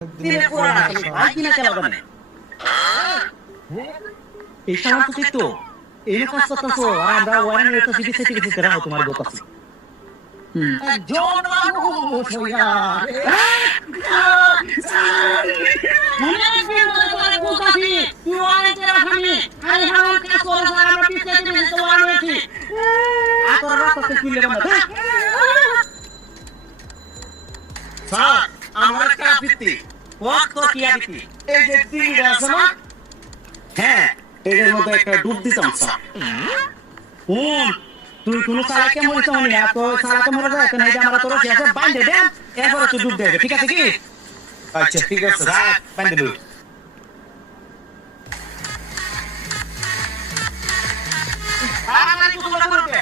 দিনে পুরানা ভাই কিনা কেলা জানে এই সমস্ত তো এই কাজ করতেছো আর আমরা Warren rate city city city রাখো তোমার গোতাছি জন বাবু সইয়া মনে বিল করে গোতাছি তুই ওয়ারেন তেরা খানি আরে হাম কাজ করে আমরা পিছে পিছে তো ওয়ারেন আছি আতর রাস্তা খুলে বন্ধ স্যার আমার কাপিতি ওয়াক্ত কিয়াবিতি এই যে তিনটা আছে না হ্যাঁ এর মধ্যে একটা ডুব দিতাম স্যার তুই কোন সালাকে মরিস না তো সালাকে মরে যায় কেন এই আমরা তোর কাছে বাঁধে দেন এরপর তুই ডুব দেবে ঠিক আছে কি আচ্ছা ঠিক আছে স্যার বাঁধে দিই আর আমার কিছু বলা করবে